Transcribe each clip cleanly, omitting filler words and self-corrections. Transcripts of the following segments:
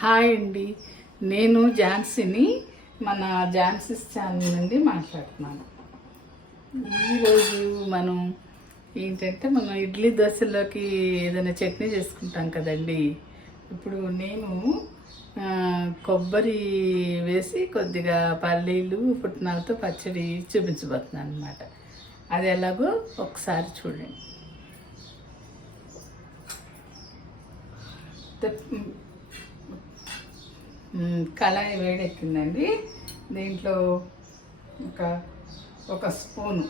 Hi అండి. నేను ఝాన్సీని, మన ఝాన్సీస్ ఛానల్ నుండి మాట్లాడుతున్నాను. ఈరోజు మనం మనం ఇడ్లీ దోశలోకి ఏదైనా చట్నీ చేసుకుంటాం కదండి. ఇప్పుడు నేను కొబ్బరి వేసి కొద్దిగా పల్లీలు పుట్నాలతో పచ్చడి చూపించబోతున్నాను అనమాట. అది ఎలాగో ఒకసారి చూడండి. కళాయి వేడెక్కిందండి. దీంట్లో ఒక స్పూను,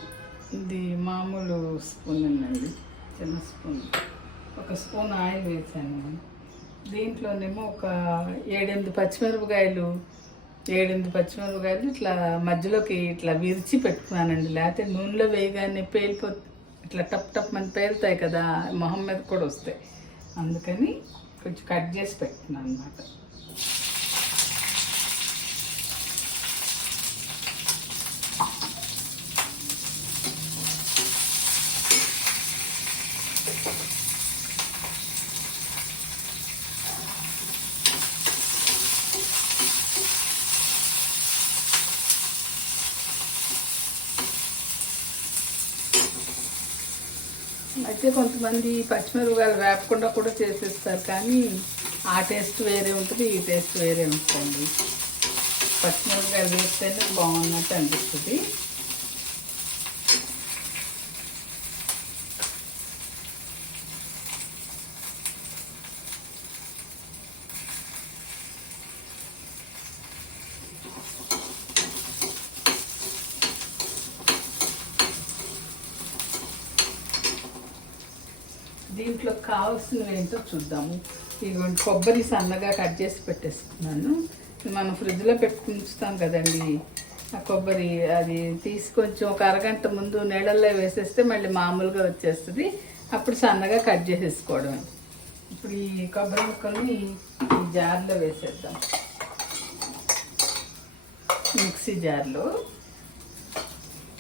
ఇది మామూలు స్పూన్ ఉందండి, చిన్న స్పూన్, ఒక స్పూన్ ఆయిల్ వేసాను. దీంట్లోనేమో ఒక 7-8 పచ్చిమిరపకాయలు ఇట్లా మధ్యలోకి ఇట్లా విరిచి పెట్టుకున్నానండి. లేకపోతే నూనెలో వేయగానే ఇట్లా టప్ టప్ అని పేలుతాయి కదా, మొహం మీద కూడా వస్తాయి. అందుకని కొంచెం కట్ చేసి పెట్టుకున్నాను అనమాట. అయితే కొంతమంది పచ్చిమిరపకాయలు వేపకుండా కూడా చేసేస్తారు, కానీ ఆ టేస్ట్ వేరే ఉంటుంది, ఈ టేస్ట్ వేరే ఉంటుంది. పచ్చిమిరపకాయలు వేస్తేనే బాగున్నట్టు అనిపిస్తుంది. దీంట్లో కావాల్సినవి ఏంటో చూద్దాము. ఇదిగోండి, కొబ్బరి సన్నగా కట్ చేసి పెట్టేసుకున్నాను. మనం ఫ్రిడ్జ్లో పెట్టుకుని ఉంచుతాం కదండి, ఆ కొబ్బరి అది తీసి కొంచెం ఒక అరగంట ముందు నీళ్ళల్లో వేసేస్తే మళ్ళీ మామూలుగా వచ్చేస్తుంది. అప్పుడు సన్నగా కట్ చేసేసుకోవడం. ఇప్పుడు ఈ కొబ్బరి ముక్కల్ని ఈ జార్లో వేసేద్దాం, మిక్సీ జార్లో.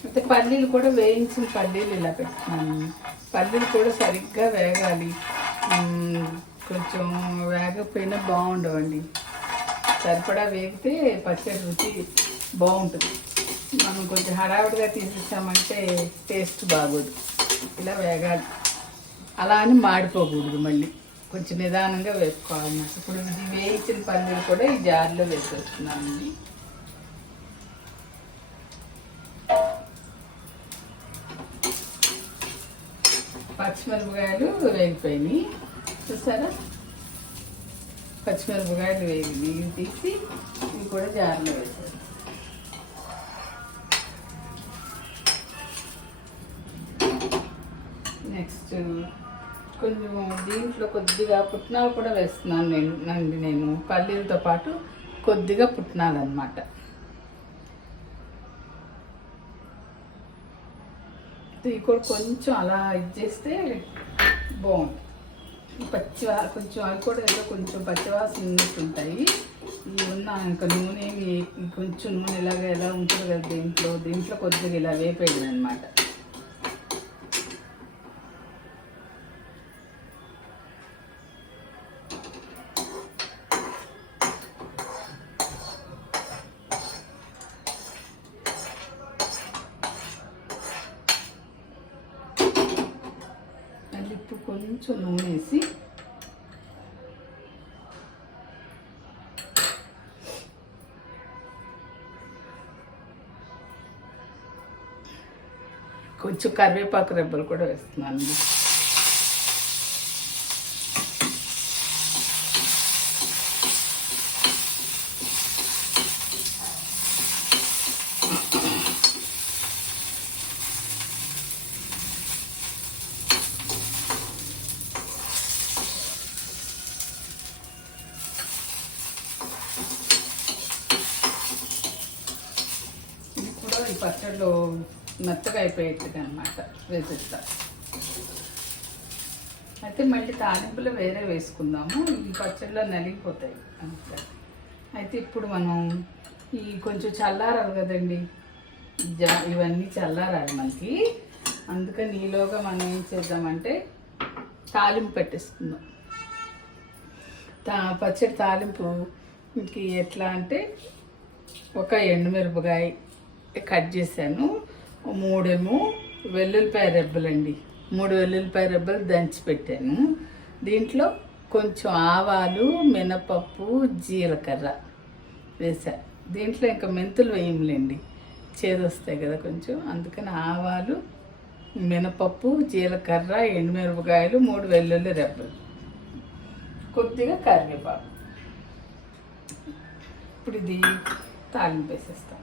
అయితే పల్లీలు కూడా వేయించిన పల్లీలు ఇలా పెట్టుకున్నాను. పల్లీలు కూడా సరిగ్గా వేగాలి, కొంచెం వేగకపోయినా బాగుండవండి. సరిపడా వేగితే పచ్చడి రుచి బాగుంటుంది. మనం కొంచెం హడావుడిగా తీసేసామంటే టేస్ట్ బాగోదు. ఇలా వేగాలి, అలా అని మాడిపోకూడదు, మళ్ళీ కొంచెం నిదానంగా వేసుకోవాలన్నమాట. ఇప్పుడు ఇది వేయించిన పల్లీలు కూడా ఈ జార్లో వేసేస్తున్నానండి. పచ్చిమిరపకాయలు వేగిపోయినాయి, చూసారా? పచ్చిమిరపకాయలు వేగి తీసి ఇవి కూడా జార్లో వేసారు. నెక్స్ట్ కొంచెం దీంట్లో కొద్దిగా పుట్నాలు కూడా వేస్తున్నాను నేను పల్లీలతో పాటు కొద్దిగా పుట్నాలు అన్నమాట. ఇవి కూడా కొంచెం అలా ఇది చేస్తే బాగుంటుంది. కొంచెం అవి కూడా ఏదో కొంచెం పచ్చివాసన ఉన్నట్టుంటాయి. ఇవి ఉన్న ఇంకా నూనె కొంచెం నూనె ఎలా ఉంటుంది కదా దీంట్లో కొద్దిగా ఇలా వేపేయడం అనమాట. ఇప్పుడు కొంచెం నూనె వేసి కొంచెం కరివేపాకు రెబ్బలు కూడా వేస్తున్నాను. ఈ పచ్చడిలో మెత్తగా అయిపోయేట్టుగా అనమాట వేసేస్తా. అయితే మళ్ళీ తాలింపులు వేరే వేసుకుందాము, ఈ పచ్చడిలో నలిగిపోతాయి అంతే. అయితే ఇప్పుడు మనం ఈ కొంచెం చల్లారాలి కదండి, ఇవన్నీ చల్లారాలి మనకి. అందుకని ఈలోగా మనం ఏం చేద్దామంటే తాలింపు పెట్టేసుకుందాం. పచ్చడి తాలింపుకి ఎట్లా అంటే ఒక ఎండుమిరపకాయ కట్ చేశాను, 3 వెల్లుల్లిపాయ రెబ్బలండి, 3 వెల్లుల్లిపాయ రెబ్బలు దంచి పెట్టాను. దీంట్లో కొంచెం ఆవాలు, మినపప్పు, జీలకర్ర వేసా. దీంట్లో ఇంకా మెంతులు వేయంలేండి, చేదొస్తాయి కదా కొంచెం, అందుకని ఆవాలు, మినపప్పు, జీలకర్ర, ఎండుమిరపకాయలు, 3 వెల్లుల్లి రెబ్బలు, కొద్దిగా కరివేపాకు. ఇప్పుడు ఇది తాలింపు వేసేస్తాం.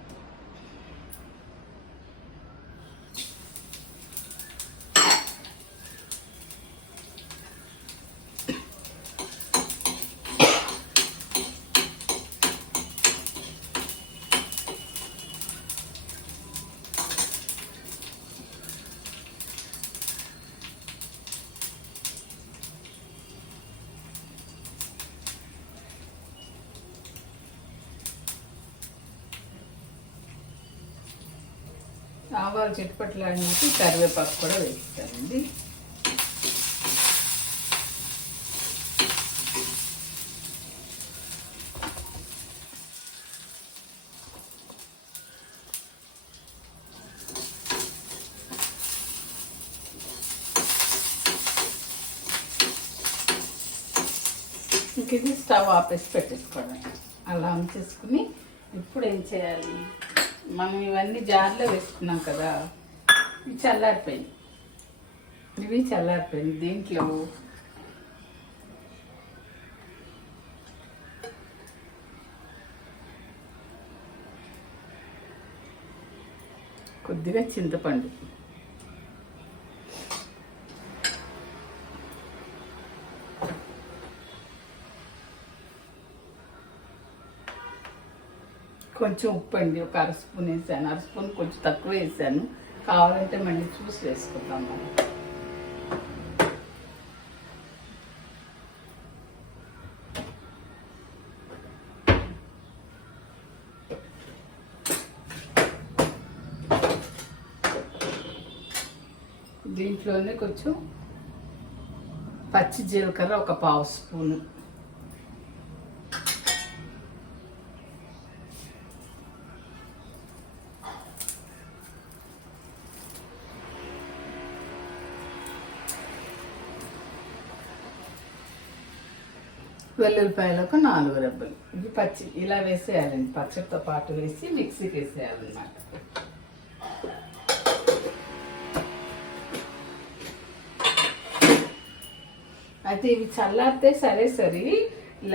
ఆవాలు చిట్టుపట్లాడికి కరివేపాకు కూడా వేస్తానండి. ఇంక ఇది స్టవ్ ఆపేసి పెట్టేసుకోవడం. అలా ఉంచేసుకుని ఇప్పుడు ఏం చేయాలి, మనం ఇవన్నీ జార్లో వేసుకున్నాం కదా, ఇవి చల్లారిపోయింది. దీంట్లో కొద్దిగా చింతపండు, కొంచెం ఉప్పు అండి, ఒక 1/2 స్పూన్ వేసాను. 1/2 స్పూన్ కొంచెం తక్కువ వేసాను, కావాలంటే మళ్ళీ చూసి వేసుకుందాం మనం. దీంట్లోనే కొంచెం పచ్చి జీలకర్ర ఒక 1/2 స్పూను, వెల్లుల్లిపాయలు ఒక 4 రెబ్బలు. ఇవి పచ్చి ఇలా వేసేయాలండి, పచ్చడితో పాటు వేసి మిక్సీకి వేసేయాలన్నమాట. అయితే ఇవి చల్లారితే సరే,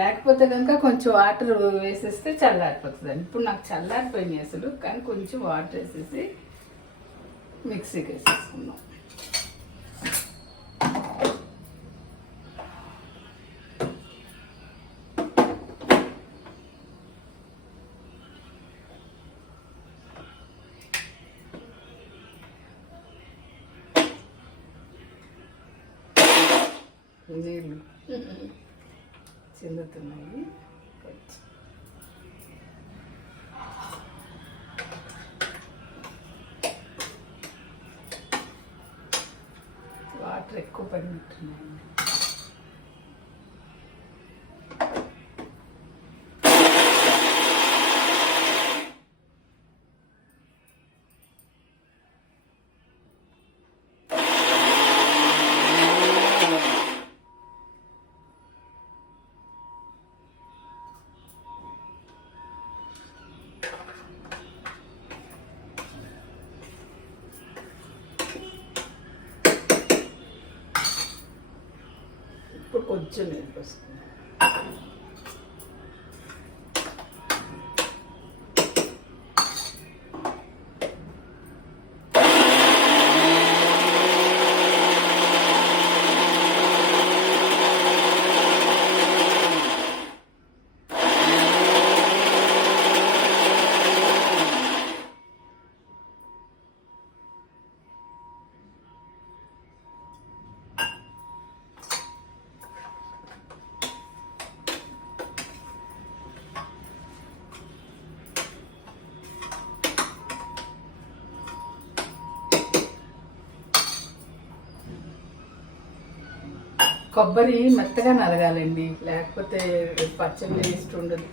లేకపోతే కనుక కొంచెం వాటర్ వేసేస్తే చల్లారిపోతుందండి. ఇప్పుడు నాకు చల్లారిపోయినాయి అసలు, కానీ కొంచెం వాటర్ వేసేసి మిక్సీకి వేసేసుకున్నాం. నీళ్ళు చెల్లుతున్నాయి. వాటర్ ఎక్కువ పడినట్టున్నాయి. ఇప్పుడు కొంచెం నీళ్ళు పోసుకుందాం. కొబ్బరి మెత్తగా నలగాలండి, లేకపోతే పచ్చడి టేస్ట్ ఉండదు.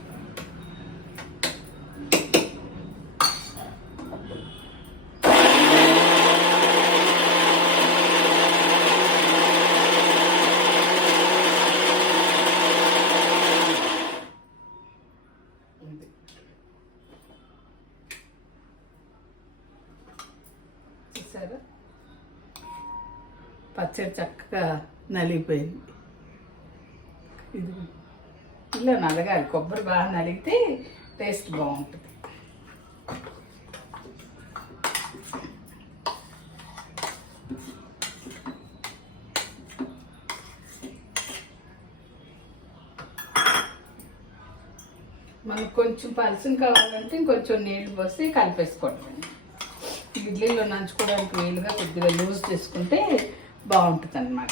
చూసారా, పచ్చడి చక్కగా నలిగిపోయింది. ఇది ఇలా నలగాలి, కొబ్బరి బాగా నలిగితే టేస్ట్ బాగుంటుంది. మనకు కొంచెం పలుసుని కావాలంటే ఇంకొంచెం నీళ్ళు పోసి కలిపేసుకోవడం. ఇడ్లీలో నంచుకోవడానికి వీలుగా కొద్దిగా లూజ్ చేసుకుంటే బాగుంటుంది అన్నమాట.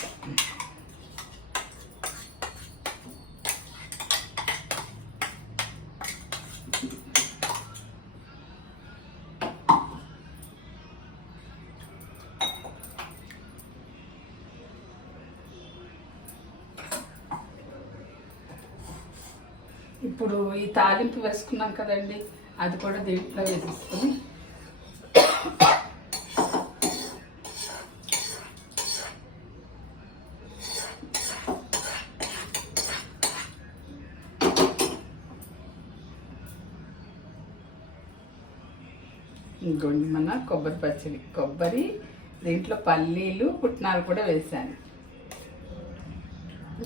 ఇప్పుడు ఈ తాలింపు వేసుకున్నాం కదండి, అది కూడా దీంట్లో వేసేసుకొని ఇంకోండి మన కొబ్బరి పచ్చడి. కొబ్బరి దీంట్లో పల్లీలు పుట్నాలు కూడా వేసాను.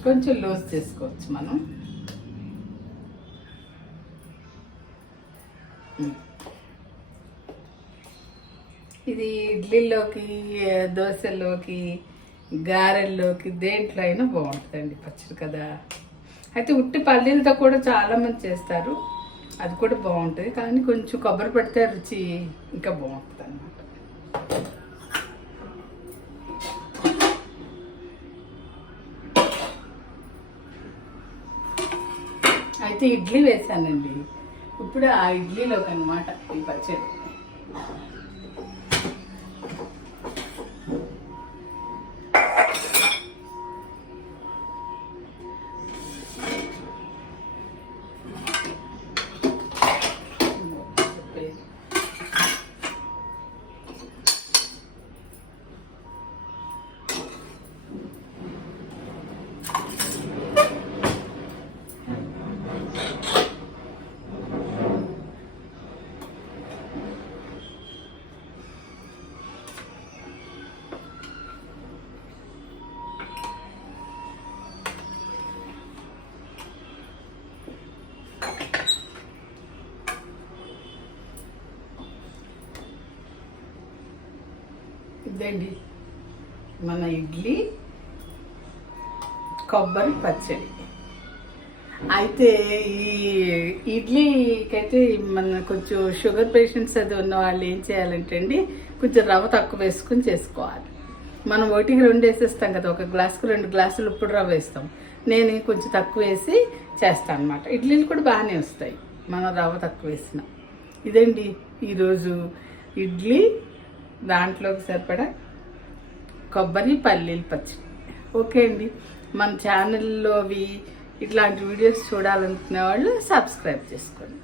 కొంచెం లూజ్ చేసుకోవచ్చు మనం. ఇది ఇడ్లీలోకి, దోశల్లోకి, గారెల్లోకి దేంట్లో అయినా బాగుంటుందండి పచ్చడి కదా. అయితే ఉట్టి పల్లీలతో కూడా చాలామంది చేస్తారు, అది కూడా బాగుంటుంది. కానీ కొంచెం కొబ్బరి పెడితే రుచి ఇంకా బాగుంటుంది అన్నమాట. అయితే ఇడ్లీ వేసానండి. ఇప్పుడు ఆ ఇడ్లీలోకి అన్నమాట ఈ పచ్చడి. ఇదండి మన ఇడ్లీ కొబ్బరి పచ్చడి. అయితే ఈ ఇడ్లీకైతే మన కొంచెం షుగర్ పేషెంట్స్ అది ఉన్న వాళ్ళు ఏం చేయాలంటే అండి, కొంచెం రవ్వ తక్కువ వేసుకుని చేసుకోవాలి. మనం 1-2 వేసేస్తాం కదా, 1 గ్లాసుకు 2 గ్లాసులు ఇప్పుడు రవ్వ వేస్తాం. నేను కొంచెం తక్కువ వేసి చేస్తాను అన్నమాట. ఇడ్లీలు కూడా బాగానే వస్తాయి మనం రవ్వ తక్కువ వేసిన. ఇదండి ఈరోజు ఇడ్లీ, దాంట్లోకి సరిపడా కొబ్బరి పల్లీల పచ్చడి. ఓకే అండి, మన ఛానల్లోవి ఇట్లాంటి వీడియోస్ చూడాలనుకునే వాళ్ళు సబ్స్క్రైబ్ చేసుకోండి.